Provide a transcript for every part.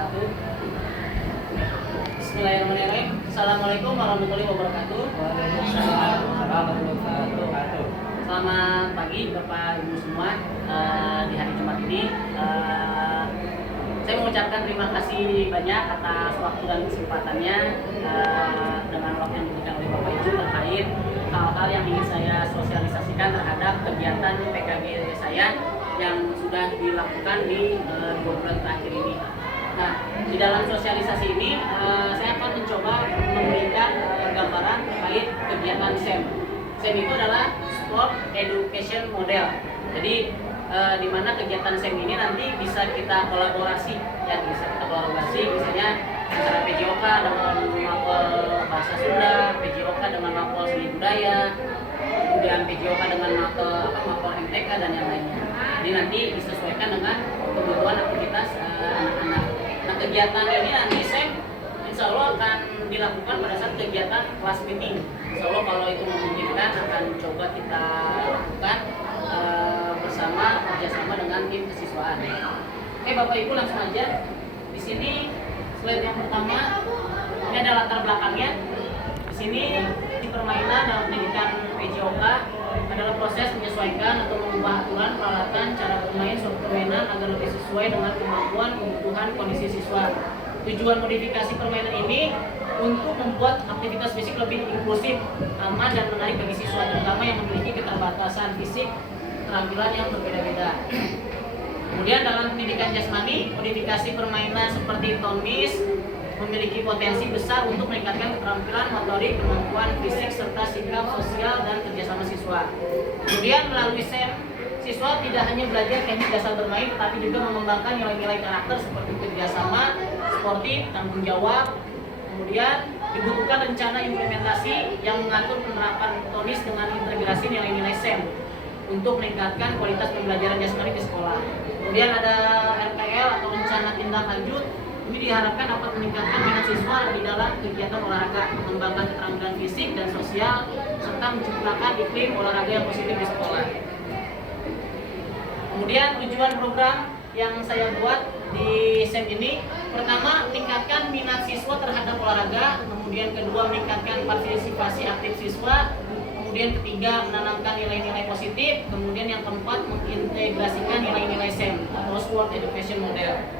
wabarakatuh. Bismillahirrahmanirrahim. Assalamualaikum warahmatullahi wabarakatuh. Waalaikumsalam warahmatullahi wabarakatuh. Selamat pagi Bapak Ibu semua. Di hari Jumat ini saya mengucapkan terima kasih banyak atas waktu dan kesempatannya dengan waktu yang diberikan oleh Bapak Ibu terkait hal-hal yang ingin saya sosialisasikan terhadap kegiatan PKG saya yang sudah dilakukan di 2 bulan terakhir ini. Nah, di dalam sosialisasi ini saya akan mencoba memberikan gambaran terkait kegiatan SEM. SEM itu adalah Sport Education Model. Jadi di mana kegiatan SEM ini nanti bisa kita kolaborasi, misalnya antara PJOK dengan mapel bahasa Sunda, PJOK dengan mapel seni budaya, kemudian PJOK dengan mapel MTK dan yang lainnya. Jadi nanti disesuaikan dengan kebutuhan aktivitas anak-anak. Nah, kegiatan ini nanti SEM insya Allah akan dilakukan pada saat kegiatan kelas meeting. Insya Allah kalau itu memungkinkan akan coba kita lakukan bersama kerjasama dengan tim kesiswaan. Oke Bapak Ibu, langsung aja. Di sini slide yang pertama ini ada latar belakangnya. Di sini di permainan dalam pendidikan PJOK adalah proses menyesuaikan atau mengubah aturan, peralatan, cara bermain suatu permainan agar lebih sesuai dengan kemampuan, kebutuhan, kondisi siswa. Tujuan modifikasi permainan ini untuk membuat aktivitas fisik lebih inklusif, aman dan menarik bagi siswa, terutama yang memiliki keterbatasan fisik, keterampilan yang berbeda-beda. Kemudian dalam pendidikan jasmani, modifikasi permainan seperti tonis memiliki potensi besar untuk meningkatkan keterampilan motorik, kemampuan fisik, serta sikap sosial dan kerjasama siswa. Kemudian melalui SEM, siswa tidak hanya belajar teknik dasar bermain, tetapi juga mengembangkan nilai-nilai karakter seperti kerjasama, sportif, tanggung jawab. Kemudian dibutuhkan rencana implementasi yang mengatur penerapan tonis dengan integrasi nilai-nilai SEM untuk meningkatkan kualitas pembelajaran jasmani di sekolah. Kemudian ada RTL atau rencana tindak lanjut. Ini diharapkan dapat meningkatkan minat siswa di dalam kegiatan olahraga, mengembangkan keterampilan fisik dan sosial, serta menciptakan iklim olahraga yang positif di sekolah. Kemudian tujuan program yang saya buat di SEM ini, pertama meningkatkan minat siswa terhadap olahraga, kemudian kedua meningkatkan partisipasi aktif siswa, kemudian ketiga menanamkan nilai-nilai positif, kemudian yang keempat mengintegrasikan nilai-nilai SEM atau Sport Education Model.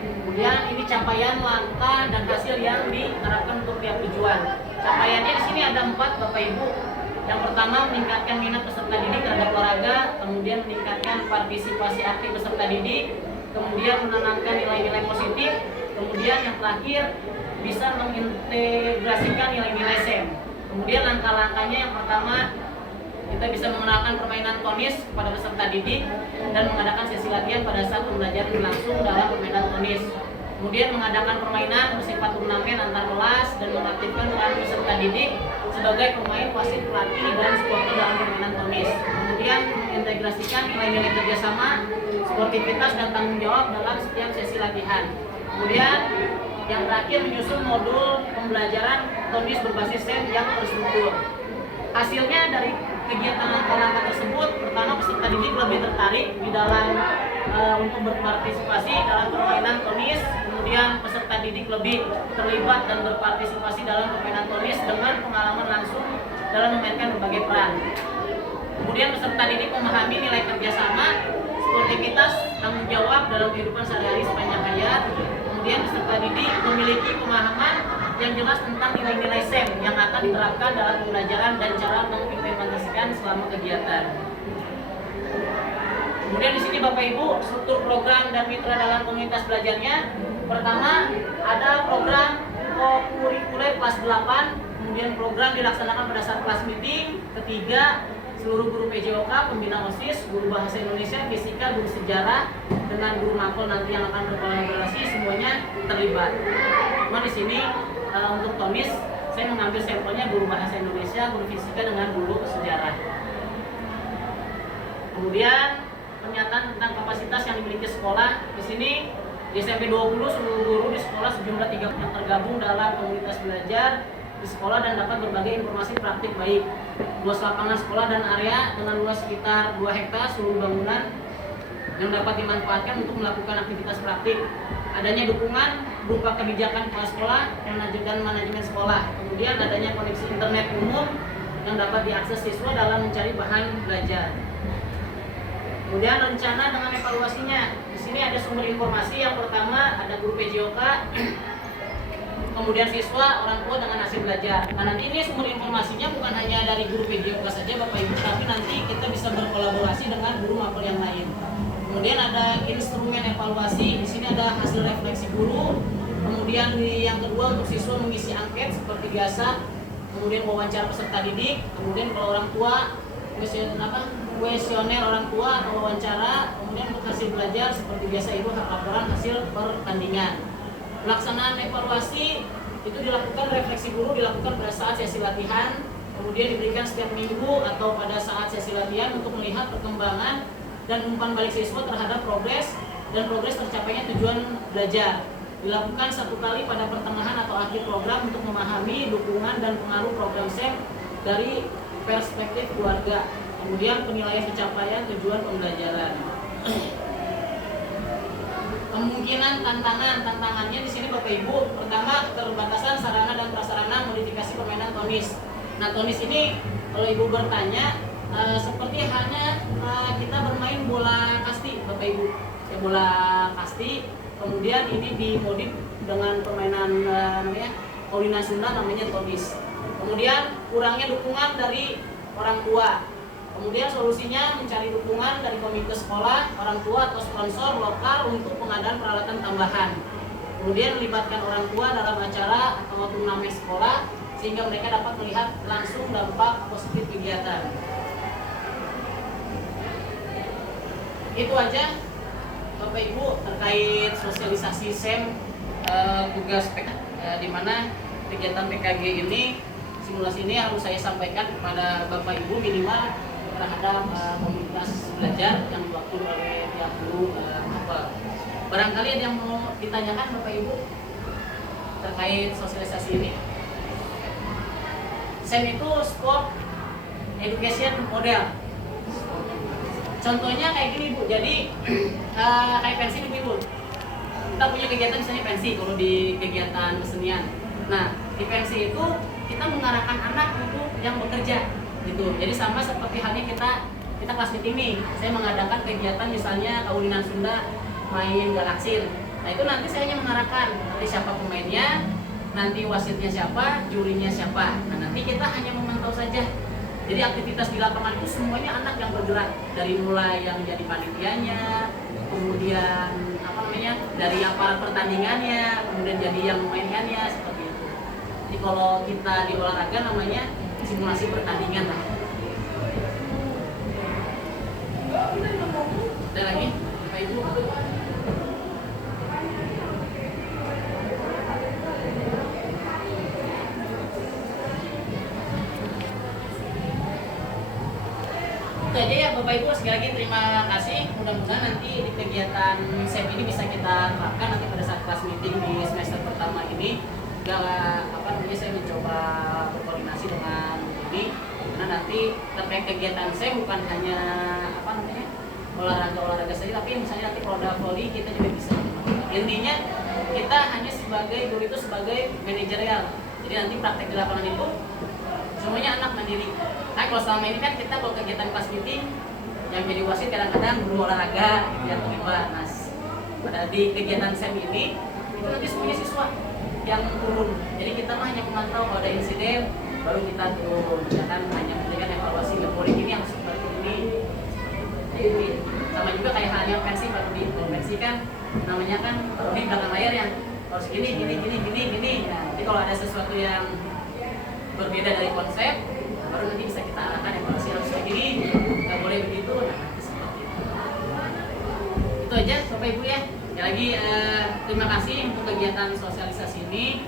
Kemudian ini capaian, langkah dan hasil yang diharapkan untuk tiap tujuan. Capaiannya di sini ada 4 Bapak Ibu. Yang pertama meningkatkan minat peserta didik terhadap olahraga, kemudian meningkatkan partisipasi aktif peserta didik, kemudian menanamkan nilai-nilai positif, kemudian yang terakhir bisa mengintegrasikan nilai-nilai SEM. Kemudian langkah-langkahnya yang pertama kita bisa mengenalkan permainan tonis kepada peserta didik dan mengadakan sesi latihan pada saat pembelajaran berlangsung dalam permainan tonis. Kemudian mengadakan permainan bersifat turnamen antar kelas dan mengaktifkan peran peserta didik sebagai pemain, wasit, pelatih dan supporter dalam permainan tonis. Kemudian mengintegrasikan nilai-nilai kerjasama, sportivitas dan tanggung jawab dalam setiap sesi latihan. Kemudian yang terakhir menyusun modul pembelajaran tonis berbasis SEM yang terstruktur. Hasilnya dari kegiatan langkah-langkah tersebut, pertama peserta didik lebih tertarik di dalam untuk berpartisipasi dalam permainan tonis. Kemudian peserta didik lebih terlibat dan berpartisipasi dalam permainan tonis dengan pengalaman langsung dalam memainkan berbagai peran. Kemudian peserta didik memahami nilai kerjasama, sportivitas, tanggung jawab dalam kehidupan sehari-hari sepanjang hayat. Kemudian peserta didik memiliki pemahaman yang jelas tentang nilai-nilai SEM yang akan diterapkan dalam pembelajaran dan cara mengimplementasikan selama kegiatan. Kemudian di sini Bapak Ibu, struktur program dan mitra dalam komunitas belajarnya. Pertama, ada program kurikuler kelas 8, kemudian program dilaksanakan pada saat kelas meeting. Ketiga, seluruh guru PJOK, pembina OSIS, guru bahasa Indonesia, fisika, guru sejarah, dengan guru mapel nanti yang akan berkolaborasi semuanya terlibat. Cuma di sini untuk tonis saya mengambil sampelnya guru bahasa Indonesia, guru fisika dengan guru sejarah. Kemudian pernyataan tentang kapasitas yang dimiliki sekolah. Di sini di SMP 20 seluruh guru di sekolah sejumlah 3 yang tergabung dalam komunitas belajar di sekolah dan dapat berbagai informasi praktik baik. Luas lapangan sekolah dan area dengan luas sekitar 2 hektar, seluruh bangunan yang dapat dimanfaatkan untuk melakukan aktivitas praktik. Adanya dukungan berupa kebijakan kepala sekolah dan manajemen sekolah. Kemudian adanya koneksi internet umum yang dapat diakses siswa dalam mencari bahan belajar. Kemudian rencana dengan evaluasinya. Di sini ada sumber informasi. Yang pertama ada guru PJOK, kemudian siswa, orang tua dengan hasil belajar. Nah, nanti ini sumber informasinya bukan hanya dari guru PJOK saja Bapak Ibu, tapi nanti kita bisa berkolaborasi dengan guru mapel yang lain. Kemudian ada instrumen evaluasi. Di sini ada hasil refleksi guru. Kemudian yang kedua untuk siswa mengisi angket seperti biasa. Kemudian wawancara peserta didik. Kemudian kalau orang tua kuesioner orang tua atau wawancara. Kemudian untuk hasil belajar seperti biasa itu laporan hasil pertandingan. Pelaksanaan evaluasi itu dilakukan, refleksi guru dilakukan pada saat sesi latihan, kemudian diberikan setiap minggu atau pada saat sesi latihan untuk melihat perkembangan dan umpan balik siswa terhadap progres dan progres tercapainya tujuan belajar. Dilakukan 1 kali pada pertengahan atau akhir program untuk memahami dukungan dan pengaruh program SEM dari perspektif keluarga. Kemudian penilaian pencapaian tujuan pembelajaran. Kemungkinan tantangannya di sini Bapak Ibu, pertama keterbatasan sarana dan prasarana modifikasi permainan tonis. Nah, tonis ini kalau Ibu bertanya seperti hanya kita bermain bola kasti Bapak Ibu, ya, bola kasti. Kemudian ini dimodif dengan permainan namanya Kaulinan Sunda, namanya tonis. Kemudian kurangnya dukungan dari orang tua. Kemudian solusinya mencari dukungan dari komite sekolah, orang tua atau sponsor lokal untuk pengadaan peralatan tambahan. Kemudian melibatkan orang tua dalam acara atau turnamen sekolah sehingga mereka dapat melihat langsung dampak positif kegiatan. Itu aja Bapak Ibu terkait sosialisasi SEM tugas PK, di mana kegiatan PKG ini, simulasi ini harus saya sampaikan kepada Bapak Ibu minimal terhadap komunitas belajar yang diwakili oleh tiap guru mapel. Barangkali ada yang mau ditanyakan Bapak Ibu terkait sosialisasi ini. SEM itu sport education model. Contohnya kayak gini Bu, jadi kayak pensi nih Bu. Kita punya kegiatan misalnya pensi kalau di kegiatan kesenian. Nah, di pensi itu kita mengarahkan anak untuk yang bekerja gitu. Jadi sama seperti halnya kita kelas meeting nih. Saya mengadakan kegiatan misalnya Kaulinan Sunda main galaksin. Nah, itu nanti saya hanya mengarahkan nanti siapa pemainnya, nanti wasitnya siapa, jurinya siapa. Nah, nanti kita hanya memantau saja. Jadi aktivitas di lapangan itu semuanya anak yang bergerak, dari mulai yang jadi panitianya, kemudian dari aparat pertandingannya, kemudian jadi yang memainkannya, seperti itu. Jadi kalau kita di olahraga namanya simulasi pertandingan lah. Ada lagi Pak Ibu? Itu aja ya Bapak Ibu, sekali lagi terima kasih. Mudah-mudahan nanti di kegiatan SEM ini bisa kita terapkan nanti pada saat kelas meeting di semester pertama ini. Saya mencoba berkoordinasi dengan ini, karena nanti terkait kegiatan SEM bukan hanya olahraga saja, tapi misalnya nanti roda voli kita juga bisa. Intinya kita hanya sebagai guru itu sebagai manajerial. Jadi nanti praktek di lapangan itu semuanya anak mandiri. Nah, kalau selama ini kan kita kalau kegiatan kelas meeting yang jadi wasit kadang-kadang guru olahraga gitu, yang terlibat. Nah, pada di kegiatan SEM ini itu nanti semuanya siswa yang turun. Jadi kita mah hanya memantau kalau ada insiden baru kita turun. Misalkan hanya memberikan evaluasi, nggak boleh ini yang seperti ini. Jadi sama juga kayak halnya pensi, baru di pensi kan namanya kan baru di belakang layar ya harus gini. Nah, jadi kalau ada sesuatu yang berbeda dari konsep, baru nanti bisa kita arahkan evaluasi harus kayak gini, nggak boleh begitu. Nah, nanti seperti itu. Itu aja Bapak Ibu ya. Lagi terima kasih untuk kegiatan sosialisasi ini.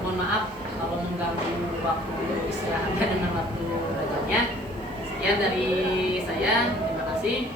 Mohon maaf kalau mengganggu waktu istirahatnya dengan waktu belajarnya. Sekian dari saya, terima kasih.